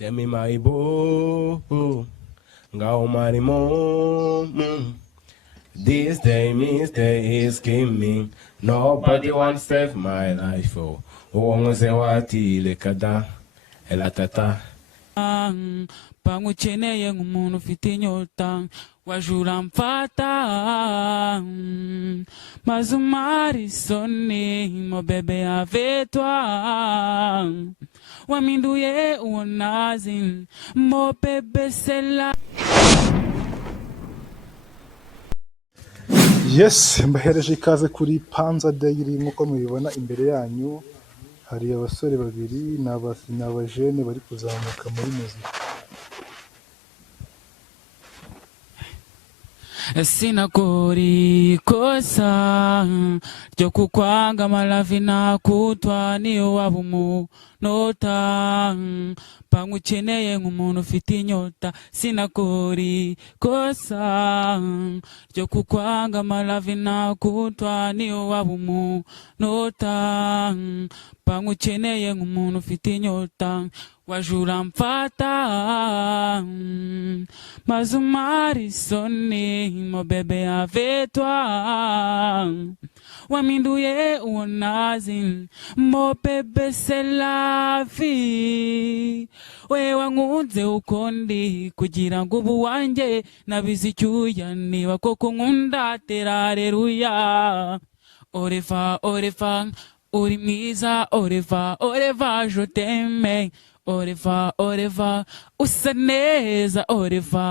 Tell me my boo, ngao marimo. This day is killing. Nobody wants to save my life. Oh, uongoze wati le kada elatata. Pangucheneye ngumuntu ufite inyota wajura mfata mazumari soni mo bebe avetwa waminduye uonazi mo bebe sela. Yes, mbahereje ikaze kuri Panza Daily nk'uko mubibona imbere yanyu hari abasore babiri n'abajene bari kuzamuka muri muzika. Sinakori kosa ryo kukwanga malavi nakutwa niyo wabumu nota pangucheneye nk'umuntu ufite inyota. Sinakori kosa ryo kukwanga malavi nakutwa niyo wabumu nota pangucheneye nk'umuntu ufite inyota wajura mfata mazumari soni mo bebe avetwa waminduye uonazi mo bebe selafi we wangunze ukondi kugira ngo ubu wanje nabizi icyuya niba koko nkunda terareruya orefa uri mwiza orefa je t'aime oreva usa neza oreva.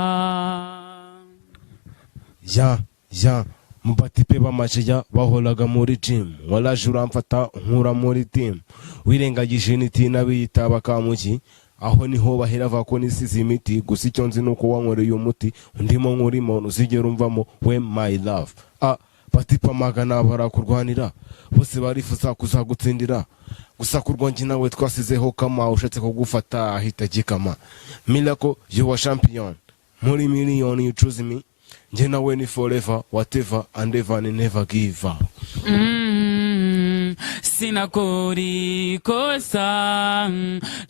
Ya mubatipe b'amajeya baholaga muri gym walaje uramfata nkura muri team wirengagije niti nabiyita bakamuki aho niho bahera vako nisize imiti gusa icyo nzi nuko wankoreye umuti ndimo nkurimo uzigera umvamo we my love. Batipa magana barakurwanira bose barifuza kuzagutsindira gusa kurwanjye nawe twasizeho kama ushatse kugufata ahita gikama Miracle you are champion muri million you choose me nje nawe ni forever whatever and ever never give up. Sinakori kosa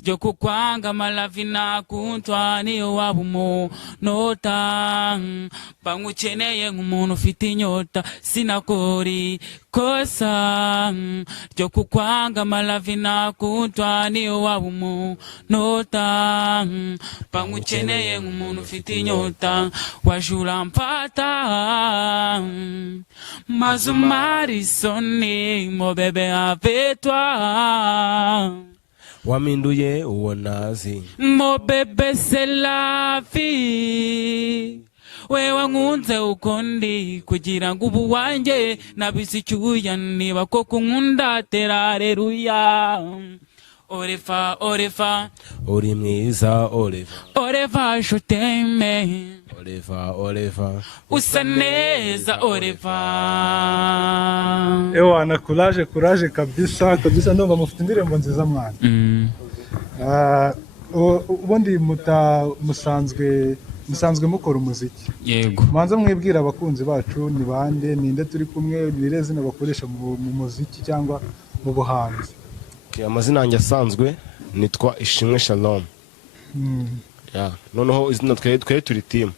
ryo kukwanga malavi nakutwa niyo wabumu nota pangucheneye nk'umuntu ufite inyota. Sinakori kosa ryo kukwanga malavi nakutwa niyo wabumu nota pangucheneye nk'umuntu ufite inyota wajura mfata mazumari soni mo bebe avetwa waminduye uonazi mo bebe selafi we wangunze ukondi kugira ngo ubu wanje nabizi icyuya niba koko nkunda terareruya orefa uri mwiza oreva je t'aime oreva usa neza oreva. Ewana courage kabisa ndumva mufite indirimbo nziza mwana. Ubundi musanzwe mukora umuziki. Yego. Manza mwibwira abakunzi bacu ni bande ninde turi kumwe nire zina bakoresha mu muziki cyangwa mu buhanzi. Amazina yanjye asanzwe nitwa Ishimwe Shalom. Noneho izina twe turi team.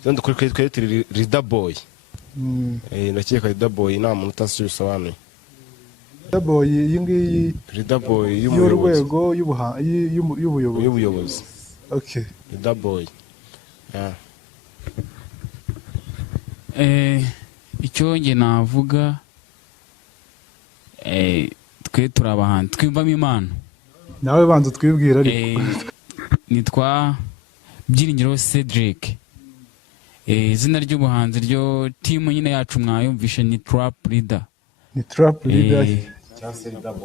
Izina twe turi Leader Boy. Ndakeka Leader Boy nta muntu utasobanuye. Leader Boy yingiyi Leader Boy y'urwego y'ubuyobozi. Okay. Leader Boy. Icyo nge navuga twe turabahanzi twimvamo impano. Nawe banza twibwira ariko. Nitwa Byiringiro Cedric. Izina ry'ubuhanzi ryo team nyine yacu mwayumvishe ni Trap Leader. Ni Trap Leader.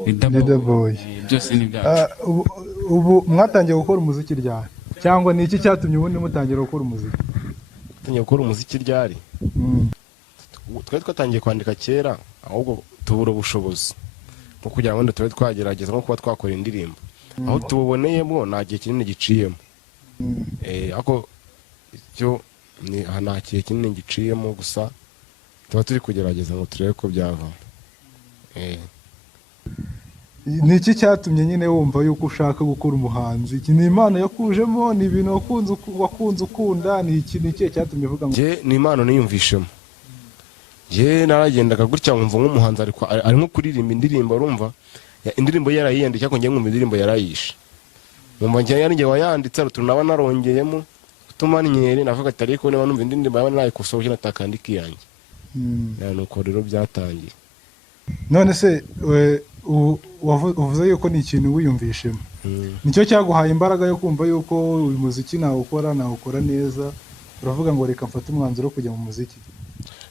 Leader Boy. Byose ni byacu. Ubu mwatangiye gukora umuziki ryari cyangwa ni iki cyatumye ubundi mutangira gukora umuziki? Tangiye gukora umuziki ryari? Twari twatangiye kwandika kera ahubwo tubura ubushobozi bwo kugira ngo tube twagerageza nko kuba twakora indirimbo aho tuboneyemo nta gihe kinini giciyemo. Ako cyo ni nta gihe kinini giciyemo gusa tuba turi kugerageza ngo turebe ko byava. ni iki cyatumye nyine wumva yuko ushaka gukora umuhanzi? Iki ni impano yakujemo, ni ibintu wakunze ukunda, ni ikihe cyatumye uvuga ngo njye ni impano niyumvishemo. Njye naragendaga gutya nkumva nk'umuhanzi ari nko kuririmba indirimbo, urumva indirimbo yarayiyandika cyangwa njye nkumva indirimbo yarayishe, nkumva njye yari njye wayanditse utuntu naba narongeyemo utumanyeri, navuga ati ariko niba numva indirimbo yaba nayikosoje natakandika iyanjye. Nuko rero byatangiye. none se uvuze yuko ni ikintu wiyumvishemo, nicyo cyaguhaye imbaraga yo kumva yuko uyu muziki nawukora neza, uravuga ngo reka mfate umwanzuro wo kujya mu muziki?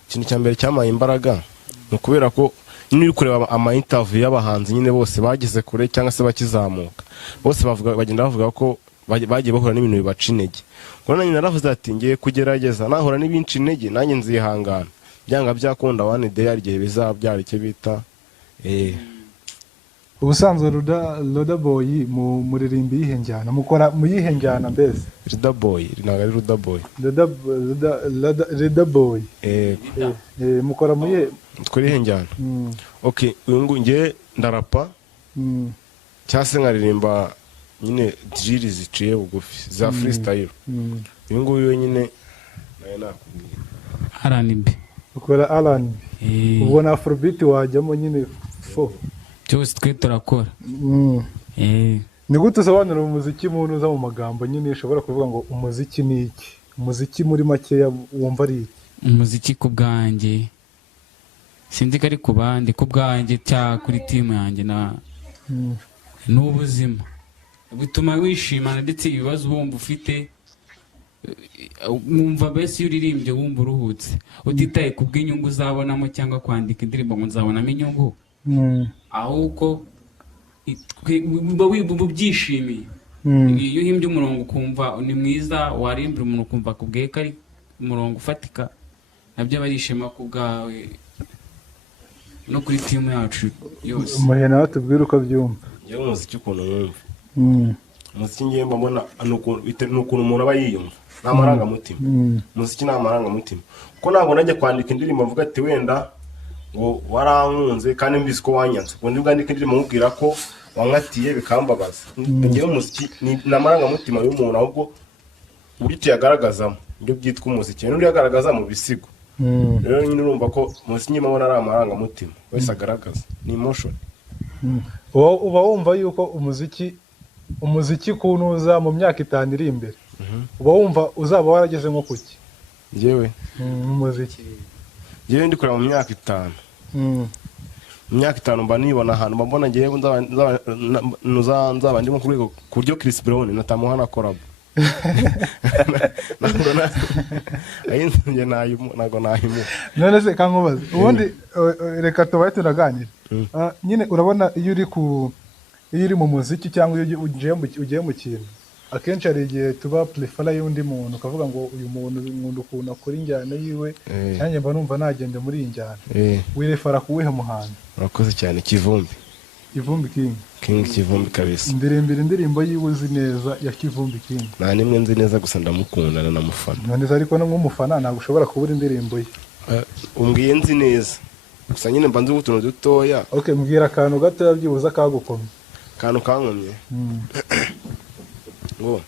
Ikintu cya mbere cyamaye imbaraga ni ukubera ko nyine uri kureba ama interview y'abahanzi nyine bose bageze kure cyangwa se bakizamuka, bose bagenda bavuga ko bagiye bahura n'ibintu bibaca intege. Kuko nanjye naravuze ati ngiye kugerageza, nahura n'ibinci intege nanjye nzihangana, byanga byakunda one day igihe bizabyara icyo bita ubusanzwe Loda Boy muririmba iyihe njyana, mukora mu yihe njyana mbese? Loda Boy ntabwo ari Loda Boy. Loda Boy mukora mu yihe? Twari iyihe njyana? Okay, uyu nguyu ngiye ndarapa cyangwa se nkaririmba nyine drill ziciye bugufi za freestyle. Uyu nguyu nyine nayo nakubwiye R&B. ukora R&B. ubwo na Afrobeat wajyamo nyine fo cyose twe turakora. ni gute usobanura umuziki muntu uza mu magambo nyine ushobora kuvuga ngo umuziki ni iki? Umuziki muri makeya wumva ari iki? Umuziki ku bwanjye sinzi ko ari ku bandi, ku bwanjye cya kuri timu yanjye n'ubuzima bituma wishimana, ndetse ibibazo wumva ufite wumva bese iyo uririmbye wumva uruhutse, utitaye ku bw'inyungu uzabonamo cyangwa kwandika indirimbo ngo nzabonamo inyungu, ahubwo uba ubyishimiye. Iyo uhimbye umurongo ukumva ni mwiza, warimbira umuntu ukumva kubwiye ko ari umurongo ufatika, nabyo aba ari ishema ku bwawe no kuri timu yacu yose. Umuhe nawe tubwire uko byumva. njyewe umuziki ukuntu wumva, umuziki ngiye mbona ni ukuntu umuntu aba yiyumva, ni amarangamutima. Umuziki ni amarangamutima, kuko ntabwo najya kwandika indirimbo mvuga ati wenda ngo warankunze kandi mbizi ko wanyanze, ubundi bwandika indirimbo mubwira ko wankatiye bikambabaza. Njyewe umuziki ni amarangamutima y'umuntu, ahubwo uburyo tuyagaragazamo nibyo byitwa umuziki, n'undi yagaragaza mu bisigo. Rero nyine urumva ko umuziki nyine ubona ari amarangamutima wese agaragaza, ni emotion. uba wumva yuko umuziki kunuza mu myaka 5 iri imbere, uba wumva uzaba warageze nko kuki? Njyewe mu muziki ndi kureba mu myaka 5, mu myaka 5 mba nibona ahantu mbona ngiye nzaba ndimo ku rwego ku buryo Chris Brown natamuha na collab. Ayinze nago nahimu. None se kankubaza ubundi reka tubaye tunaganira. Nyine urabona iyo uri mu muziki cyangwa iyo ugiye mu kintu, akenshi hari igihe tuba prefera y'undi muntu, ukavuga ngo uyu muntu ukuntu akora injyana yiwe, nanjye mba numva nagende muri iyi njyana. Wirefara kuwiha muhanzi? Urakoze cyane Kivumbi. Kivumbi King Kivumbi kabisa. Indirimbo yiwe uzi neza ya Kivumbi King? Nta nimwe nzi neza, gusa ndamukunda na namufana. None ariko no nk'umufana ntabwo ushobora kubura indirimbo ye. Umbwiye nzi neza, gusa nyine mba nzi utuntu dutoya. Okay, mbwira akantu gatoya byibuza kagukomye. Akantu kankomye ngo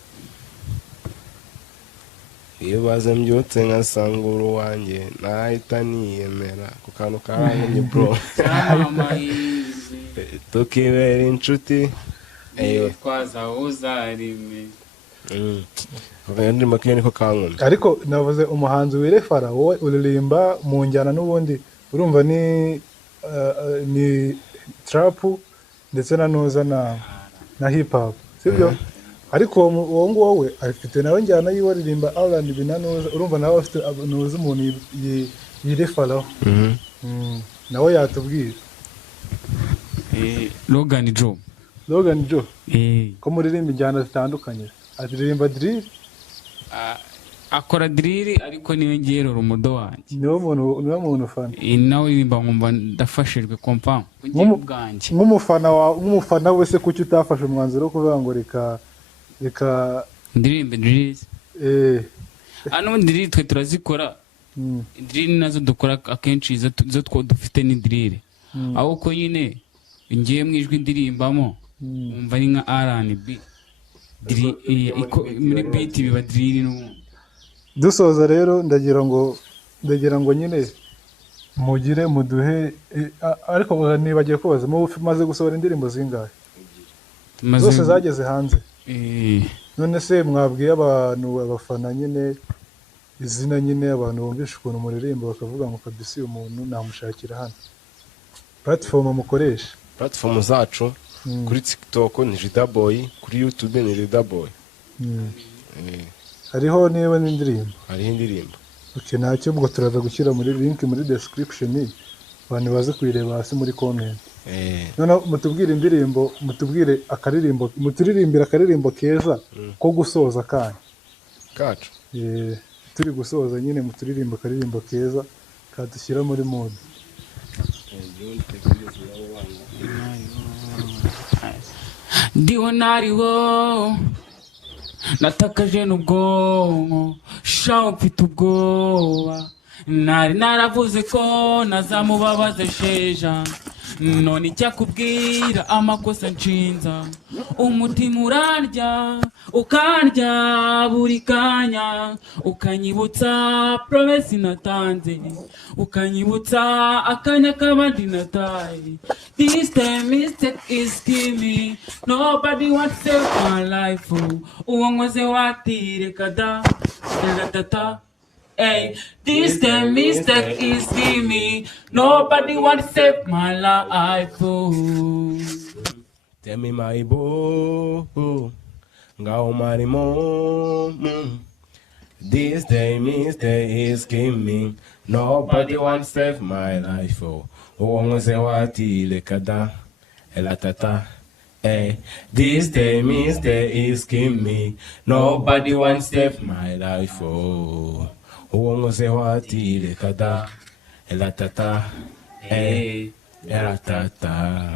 iyo baze mbyutse nkasanga wanjye nahita niyemera ku kantu karankomye bro. Tukibera inshuti twazahuza rimwe. ndirimbo kiyo niko kankomye. Ariko navuze umuhanzi wirefara, wowe uririmba mu njyana n'ubundi urumva ni trap ndetse na noza na hip hop, sibyo? Ariko uwo wowe afite nawe njyana yiwe aririmba R&B na noza, urumva nawe afite noza umuntu yirefaraho. Nawe yatubwira. Logan Joe ko muririmba injyana zitandukanye, aririmba drill? Akora drill ariko niwe ngiyerora umudo wanjye, niwe muntu ufana. nawe uririmba nkumva ndafashijwe kompa bwanjye. nk'umufana wese kuki utafashe umwanzuro wo kuvuga ngo reka ndirimbe drill? Hano drill twe turazikora, drill nazo dukora akenshi izo dufite ni drill, ahubwo nyine ngiye mu ijwi ndirimbamo wumva ari nka R&B muri beat biba drill n'ubundi. dusoza rero ndagira ngo nyine muduhe ariko nibagiye kubaza maze gusohora indirimbo zingahe zose zageze hanze? None se mwabwiye abantu abafana nyine izina nyine abantu bumvisha ukuntu muririmba bakavuga ngo kabisa uyu muntu namushakira hano platform mukoresha? Platform zacu kuri TikTok ni Ridaboy, kuri YouTube ni Ridaboy. Hariho niba n'indirimbo? Hariho indirimbo. Okay, ntacyo ubwo turaza gushyira muri link muri description abantu baze kuyireba hasi muri comment. Noneho mutubwire indirimbo, mutubwire akaririmbo, muturirimbira akaririmbo keza ko gusoza kanyu kacu. Turi gusoza nyine muturirimba akaririmbo keza kadushyira muri mood. Ndiho nariho natakaje n'ubwonko shaho mfite ubwoba nari naravuze ko nazamubabaza sheja none icyakubwira amakosa nshinza umutima urarya ukarya buri kanya ukanyibutsa promesi natanze ukanyibutsa akanya k'abandi nataye. This time mistake is killing nobody wants to save my life. Uwo nkoze watire kada tata. Hey, this time mistake is me. Nobody wants to save my life. Tell me my boy, ngao marimo. This day mistake is me. Nobody wants to save my life. Uongoze watile kada elatata. Hey, this day mistake is me. Nobody wants to save my life. Uongoze watile kada elatata. Hey, elatata.